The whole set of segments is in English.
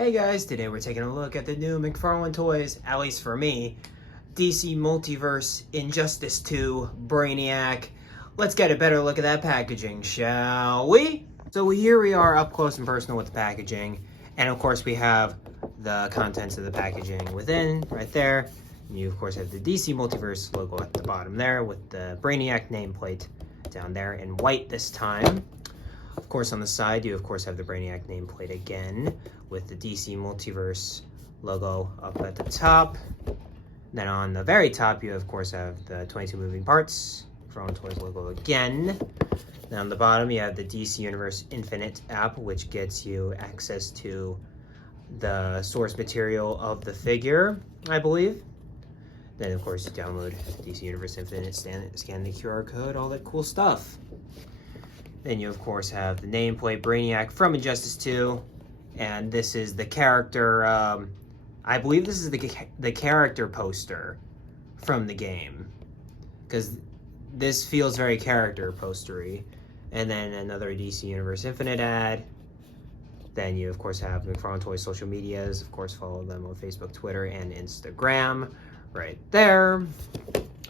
Hey guys, today we're taking a look at the new McFarlane toys, at least for me. DC Multiverse, Injustice 2, Brainiac. Let's get a better look at that packaging, shall we? So here we are up close and personal with the packaging. And of course we have the contents of the packaging within, right there. And you of course have the DC Multiverse logo at the bottom there with the Brainiac nameplate down there in white this time. Of course, on the side, you of course have the Brainiac nameplate again with the DC Multiverse logo up at the top. Then on the very top, you of course have the 22 moving parts, McFarlane Toys logo again. Then on the bottom, you have the DC Universe Infinite app, which gets you access to the source material of the figure, I believe. Then of course you download DC Universe Infinite, scan the QR code, all that cool stuff. Then you, of course, have the nameplate Brainiac from Injustice 2. And this is the character, I believe this is the character poster from the game. Because this feels very character postery. And then another DC Universe Infinite ad. Then you, of course, have McFarlane Toys social medias. Of course, follow them on Facebook, Twitter, and Instagram. Right there.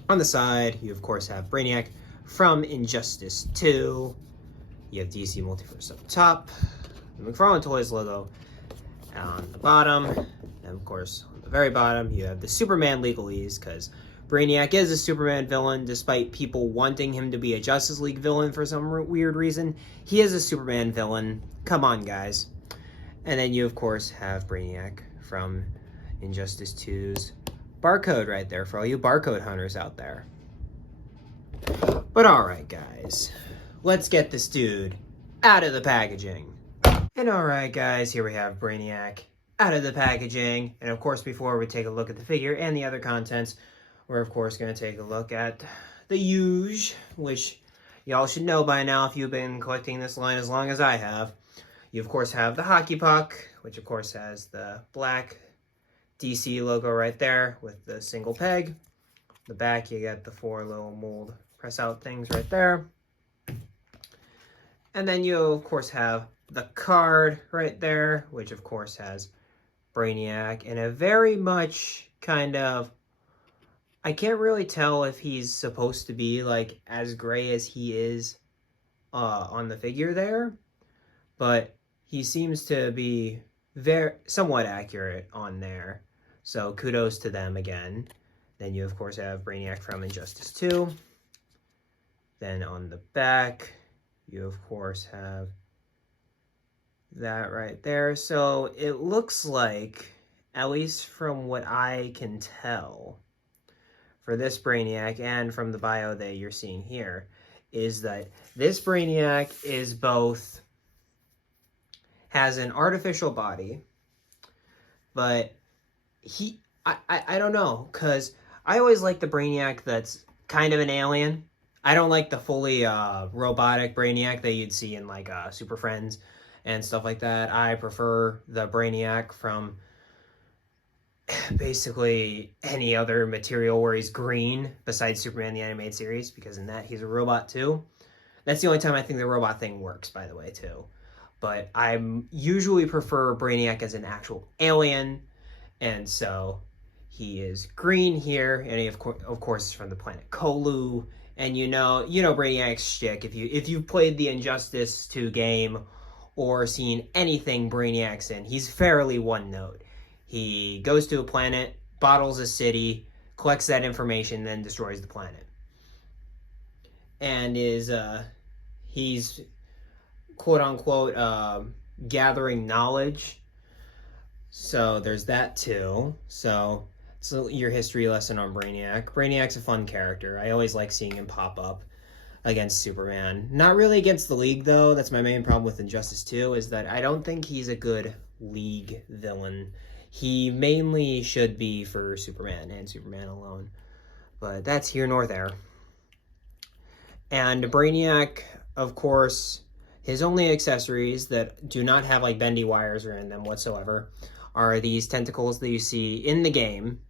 On the side, you, of course, have Brainiac from Injustice 2. You have DC Multiverse up top, the McFarlane Toys logo on the bottom, and of course, on the very bottom, you have the Superman legalese, because Brainiac is a Superman villain, despite people wanting him to be a Justice League villain for some weird reason. He is a Superman villain. Come on, guys. And then you, of course, have Brainiac from Injustice 2's barcode right there for all you barcode hunters out there. But alright, guys. Let's get this dude out of the packaging. And alright guys, here we have Brainiac out of the packaging. And of course, before we take a look at the figure and the other contents, we're of course going to take a look at the huge, which y'all should know by now if you've been collecting this line as long as I have. You of course have the hockey puck, which of course has the black DC logo right there with the single peg. The back, you got the 4 little mold press out things right there. And then you, of course, have the card right there, which, of course, has Brainiac in a very much kind of... I can't really tell if he's supposed to be, like, as gray as he is on the figure there. But he seems to be somewhat accurate on there. So kudos to them again. Then you, of course, have Brainiac from Injustice 2. Then on the back... you, of course, have that right there. So it looks like, at least from what I can tell, for this Brainiac and from the bio that you're seeing here, is that this Brainiac is both, has an artificial body, but I don't know, because I always like the Brainiac that's kind of an alien. I don't like the fully robotic Brainiac that you'd see in like Super Friends and stuff like that. I prefer the Brainiac from basically any other material where he's green besides Superman the Animated Series, because in that he's a robot too. That's the only time I think the robot thing works, by the way, too. But I usually prefer Brainiac as an actual alien, and so he is green here, and he of course is from the planet Kolu. And you know Brainiac's shtick. If you've played the Injustice 2 game or seen anything Brainiac's in, he's fairly one note. He goes to a planet, bottles a city, collects that information, then destroys the planet. And he's quote unquote gathering knowledge. So there's that too. So your history lesson on Brainiac. Brainiac's a fun character. I always like seeing him pop up against Superman. Not really against the League, though. That's my main problem with Injustice 2, is that I don't think he's a good League villain. He mainly should be for Superman and Superman alone. But that's here nor there. And Brainiac, of course, his only accessories that do not have like bendy wires or in them whatsoever are these tentacles that you see in the game.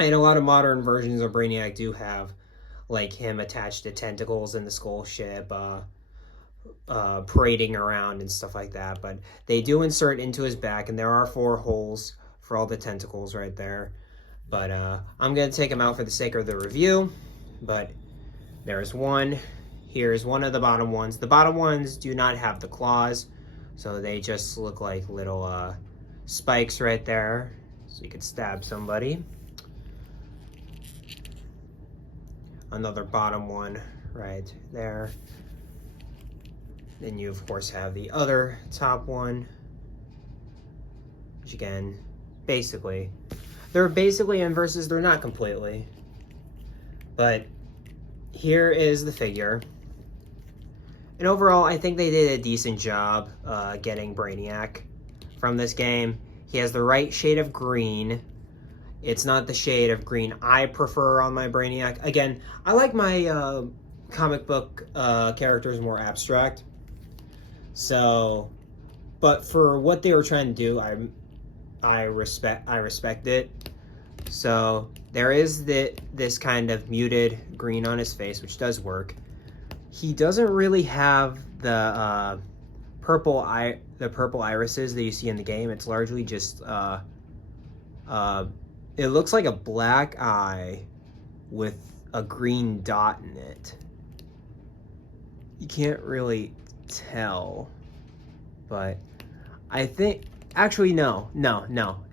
And a lot of modern versions of Brainiac do have, like, him attached to tentacles in the skull ship. parading around and stuff like that. But they do insert into his back, and there are 4 holes for all the tentacles right there. But I'm going to take him out for the sake of the review. But there's one. Here's one of the bottom ones. The bottom ones do not have the claws, so they just look like little spikes right there, so you could stab somebody. Another bottom one right there. Then you of course have the other top one, which again, they're basically inverses. They're not completely, but here is the figure. And overall, I think they did a decent job getting Brainiac from this game. He has the right shade of green. It's not the shade of green I prefer on my Brainiac. Again, I like my comic book characters more abstract. So, but for what they were trying to do, I respect it. So there is this kind of muted green on his face, which does work. He doesn't really have the purple irises that you see in the game. It's largely just it looks like a black eye with a green dot in it. You can't really tell, but I think actually no.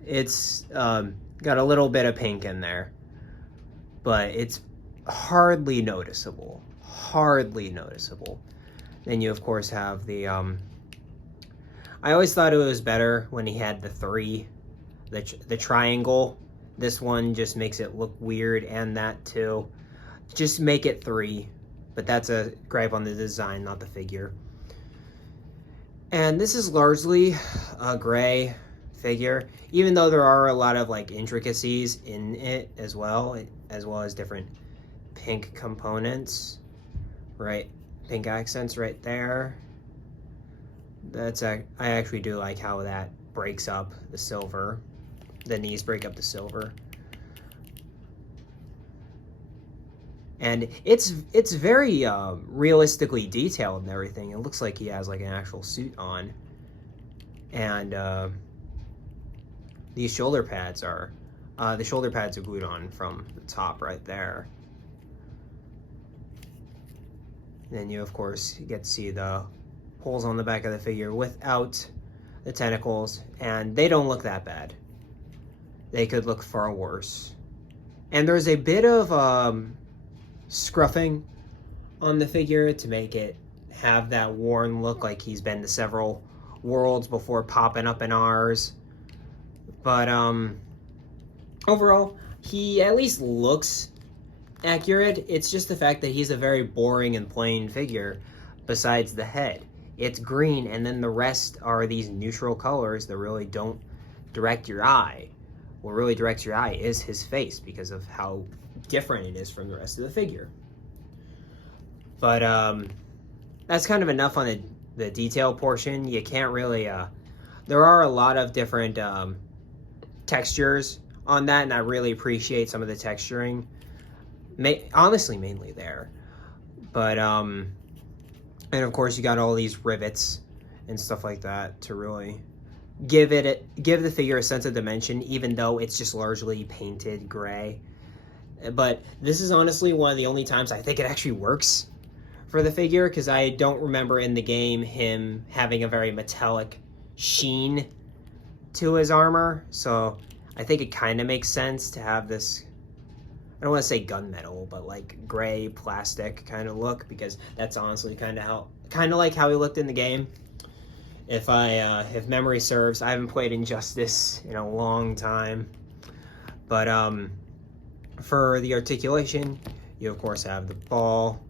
It's got a little bit of pink in there, but it's hardly noticeable. Then you of course have the I always thought it was better when he had the 3, the triangle. This one just makes it look weird, and that too. Just make it 3, but that's a gripe on the design, not the figure. And this is largely a gray figure, even though there are a lot of like intricacies in it as well as different pink components. Right, pink accents right there. I actually do like how that breaks up the silver. The knees break up the silver. And it's very realistically detailed and everything. It looks like he has like an actual suit on. And these shoulder pads are glued on from the top right there. Then you, of course, get to see the holes on the back of the figure without the tentacles, and they don't look that bad. They could look far worse. And there's a bit of scruffing on the figure to make it have that worn look, like he's been to several worlds before popping up in ours. But overall, he at least looks accurate. It's just the fact that he's a very boring and plain figure besides the head. It's green, and then the rest are these neutral colors that really don't direct your eye. What really directs your eye is his face, because of how different it is from the rest of the figure. But that's kind of enough on the detail portion. You can't really there are a lot of different textures on that, and I really appreciate some of the texturing. Honestly, mainly there. But and of course you got all these rivets and stuff like that to really give the figure a sense of dimension, even though it's just largely painted gray. But this is honestly one of the only times I think it actually works for the figure, because I don't remember in the game him having a very metallic sheen to his armor. So I think it kind of makes sense to have this, I don't want to say gunmetal, but like gray plastic kind of look, because that's honestly kind of like how he looked in the game. If memory serves, I haven't played Injustice in a long time. But for the articulation, you of course have the ball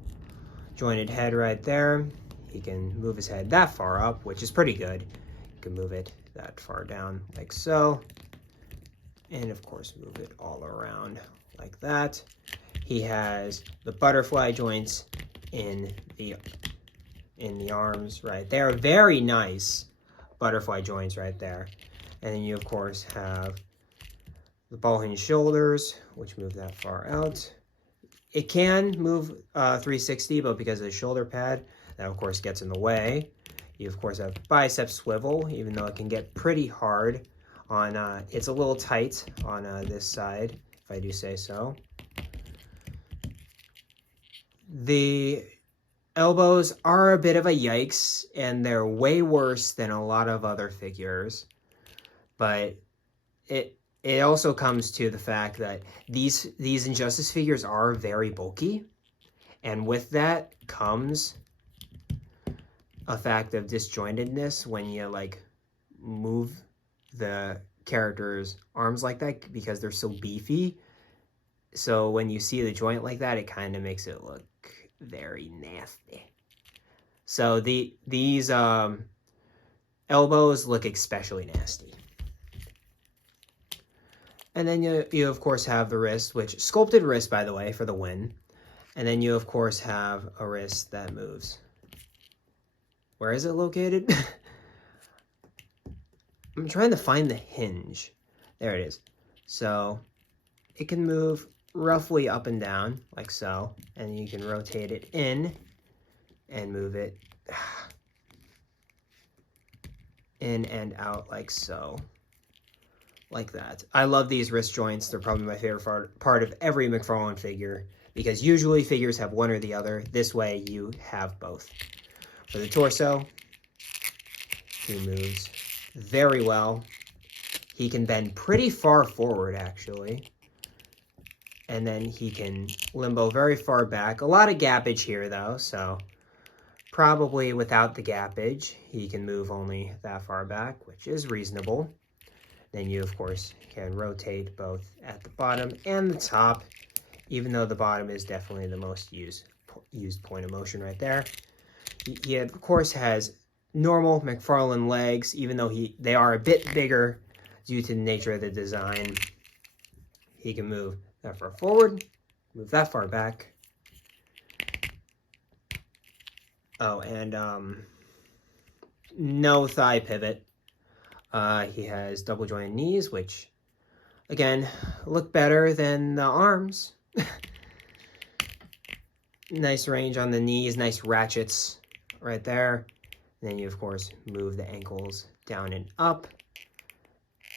jointed head right there. He can move his head that far up, which is pretty good. You can move it that far down like so. And of course move it all around like that. He has the butterfly joints in the arms right there. Very nice butterfly joints right there. And then you of course have the ball hinge shoulders, which move that far out. It can move 360, but because of the shoulder pad, That, of course, gets in the way. You, of course, have bicep swivel, even though it can get pretty hard on, it's a little tight on this side, if I do say so. The elbows are a bit of a yikes, and they're way worse than a lot of other figures. But it also comes to the fact that these Injustice figures are very bulky, and with that comes a fact of disjointedness when you like move the character's arms like that because they're so beefy. So when you see the joint like that, it kind of makes it look very nasty. So these elbows look especially nasty. And then you of course have the wrist, which sculpted wrist, by the way, for the win. And then you of course have a wrist that moves. Where is it located? I'm trying to find the hinge. There it is. So it can move roughly up and down like so, and you can rotate it in and move it in and out like so, like that. I love these wrist joints. They're probably my favorite part of every McFarlane figure, because usually figures have one or the other. This way you have both. For the torso, he moves very well. He can bend pretty far forward, actually. And then he can limbo very far back. A lot of gappage here, though, so probably without the gappage, he can move only that far back, which is reasonable. Then you, of course, can rotate both at the bottom and the top, even though the bottom is definitely the most used point of motion right there. He of course, has normal McFarlane legs, even though they are a bit bigger due to the nature of the design. He can move that far forward, move that far back. Oh, and no thigh pivot. He has double jointed knees, which, again, look better than the arms. Nice range on the knees, nice ratchets right there. And then you, of course, move the ankles down and up.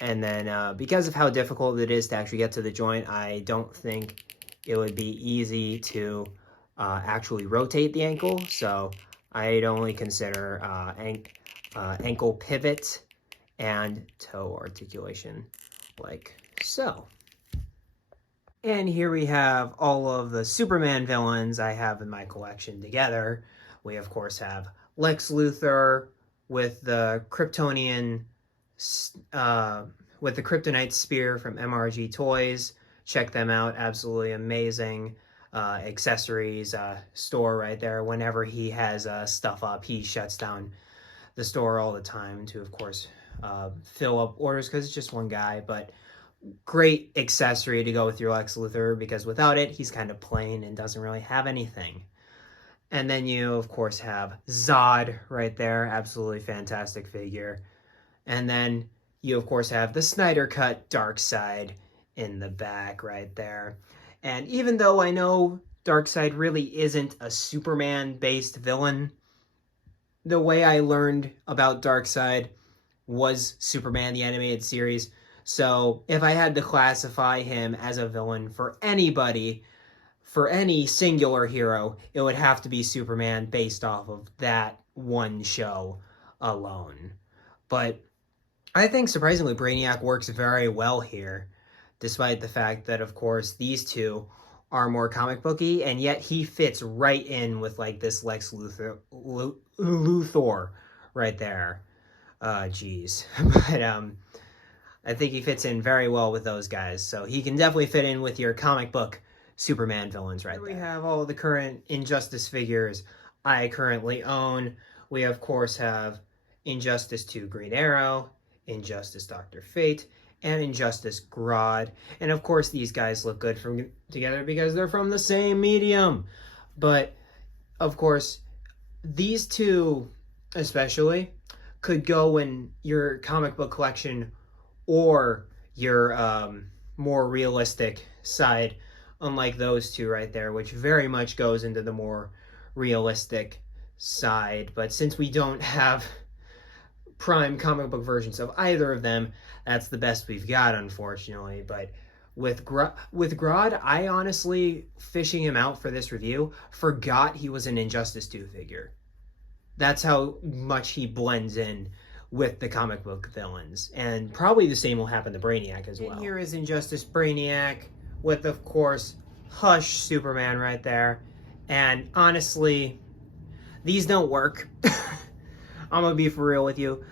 And then because of how difficult it is to actually get to the joint, I don't think it would be easy to actually rotate the ankle. So I'd only consider ankle pivot and toe articulation like so. And here we have all of the Superman villains I have in my collection together. We, of course, have Lex with the Kryptonian, with the Kryptonite Spear from MRG Toys. Check them out, absolutely amazing accessories store right there. Whenever he has stuff up, he shuts down the store all the time to, of course, fill up orders because it's just one guy, but great accessory to go with your Lex Luthor, because without it, he's kind of plain and doesn't really have anything. And then you, of course, have Zod right there. Absolutely fantastic figure. And then you, of course, have the Snyder Cut Darkseid in the back right there. And even though I know Darkseid really isn't a Superman-based villain, the way I learned about Darkseid was Superman the Animated Series. So if I had to classify him as a villain for anybody, for any singular hero, it would have to be Superman based off of that one show alone. But I think, surprisingly, Brainiac works very well here, despite the fact that, of course, these two are more comic booky, and yet he fits right in with, like, this Lex Luthor right there. Geez. But, I think he fits in very well with those guys, so he can definitely fit in with your comic book Superman villains right there. We have all the current Injustice figures I currently own. We, of course, have Injustice 2 Green Arrow, Injustice Dr. Fate, and Injustice Grodd. And, of course, these guys look good together because they're from the same medium. But, of course, these two especially could go in your comic book collection or your more realistic side, unlike those two right there, which very much goes into the more realistic side. But since we don't have prime comic book versions of either of them, that's the best we've got, unfortunately. But with Grodd, I honestly, fishing him out for this review, forgot he was an Injustice 2 figure. That's how much he blends in with the comic book villains. And probably the same will happen to Brainiac as well. And here is Injustice Brainiac with, of course, Hush Superman right there. And honestly, these don't work. I'm gonna be for real with you.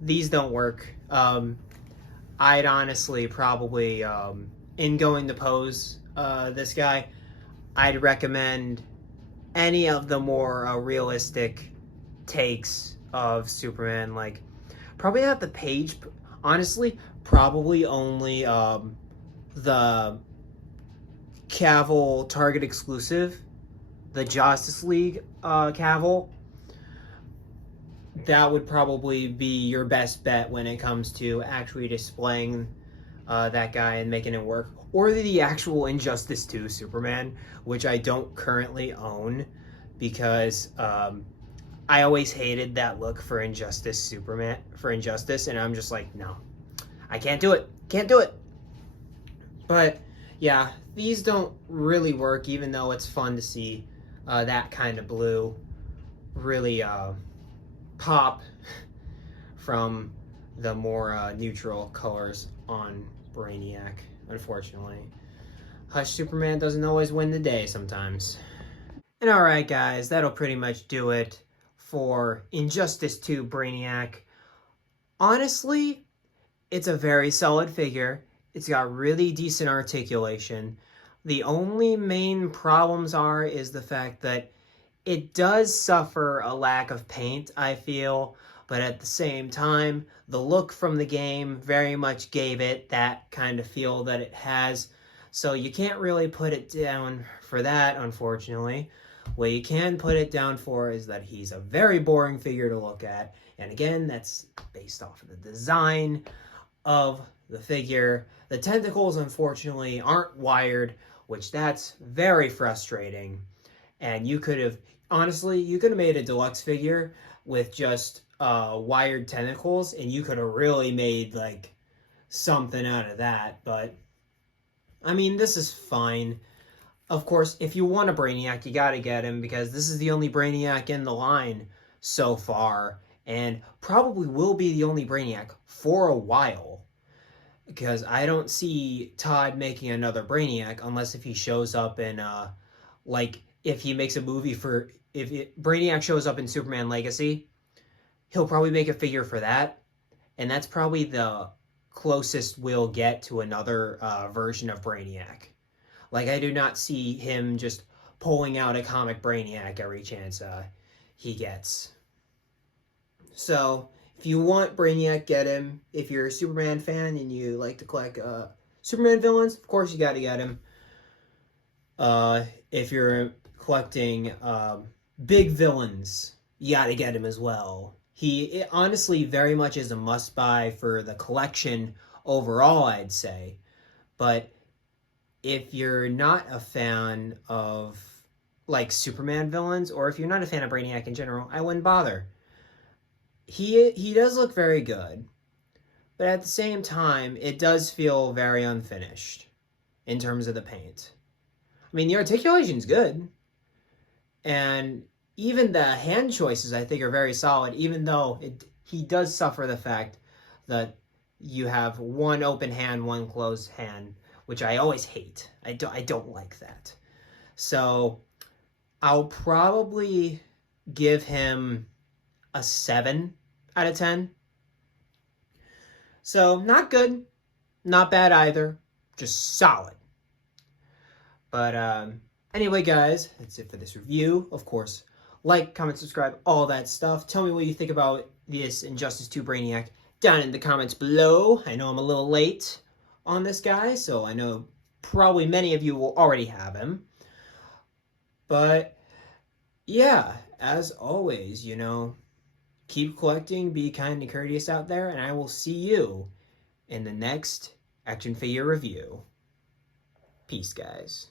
These don't work. I'd honestly probably, in going to pose this guy, I'd recommend any of the more realistic takes of Superman. Like, probably not the Page, honestly, probably only the Cavill Target exclusive, the Justice League Cavill. That would probably be your best bet when it comes to actually displaying that guy and making it work. Or the actual Injustice 2 Superman, which I don't currently own because I always hated that look for Injustice Superman, for Injustice, and I'm just like, no, I can't do it. Can't do it. But yeah, these don't really work, even though it's fun to see that kind of blue really pop from the more neutral colors on Brainiac, unfortunately. Hush Superman doesn't always win the day sometimes. And alright guys, that'll pretty much do it for Injustice 2 Brainiac. Honestly, it's a very solid figure. It's got really decent articulation. The only main problems is the fact that it does suffer a lack of paint, I feel, but at the same time, the look from the game very much gave it that kind of feel that it has, so you can't really put it down for that, unfortunately. What you can put it down for is that he's a very boring figure to look at, and again, that's based off of the design of the figure. The tentacles, unfortunately, aren't wired, which that's very frustrating, and you could have, honestly, you could have made a deluxe figure with just wired tentacles, and you could have really made, like, something out of that. But, I mean, this is fine. Of course, if you want a Brainiac, you gotta get him, because this is the only Brainiac in the line so far, and probably will be the only Brainiac for a while. Because I don't see Todd making another Brainiac unless if he shows up in, like, if he makes a movie for, Brainiac shows up in Superman Legacy, he'll probably make a figure for that, and that's probably the closest we'll get to another version of Brainiac. Like, I do not see him just pulling out a comic Brainiac every chance he gets. So, if you want Brainiac, get him. If you're a Superman fan and you like to collect Superman villains, of course you gotta get him. If you're collecting big villains, you gotta get him as well. He honestly very much is a must-buy for the collection overall, I'd say. But if you're not a fan of, like, Superman villains, or if you're not a fan of Brainiac in general, I wouldn't bother. He does look very good, but at the same time, it does feel very unfinished in terms of the paint. I mean, the articulation's good, and even the hand choices, I think, are very solid, even though he does suffer the fact that you have one open hand, one closed hand, which I always hate. I don't like that. So I'll probably give him a 7 out of 10. So not good, not bad either, just solid. But anyway, guys, that's it for this review. Of course, like, comment, subscribe, all that stuff. Tell me what you think about this Injustice 2 Brainiac down in the comments below. I know I'm a little late on this guy, so I know probably many of you will already have him. But yeah, as always, you know, keep collecting, be kind and courteous out there, and I will see you in the next action figure review. Peace, guys.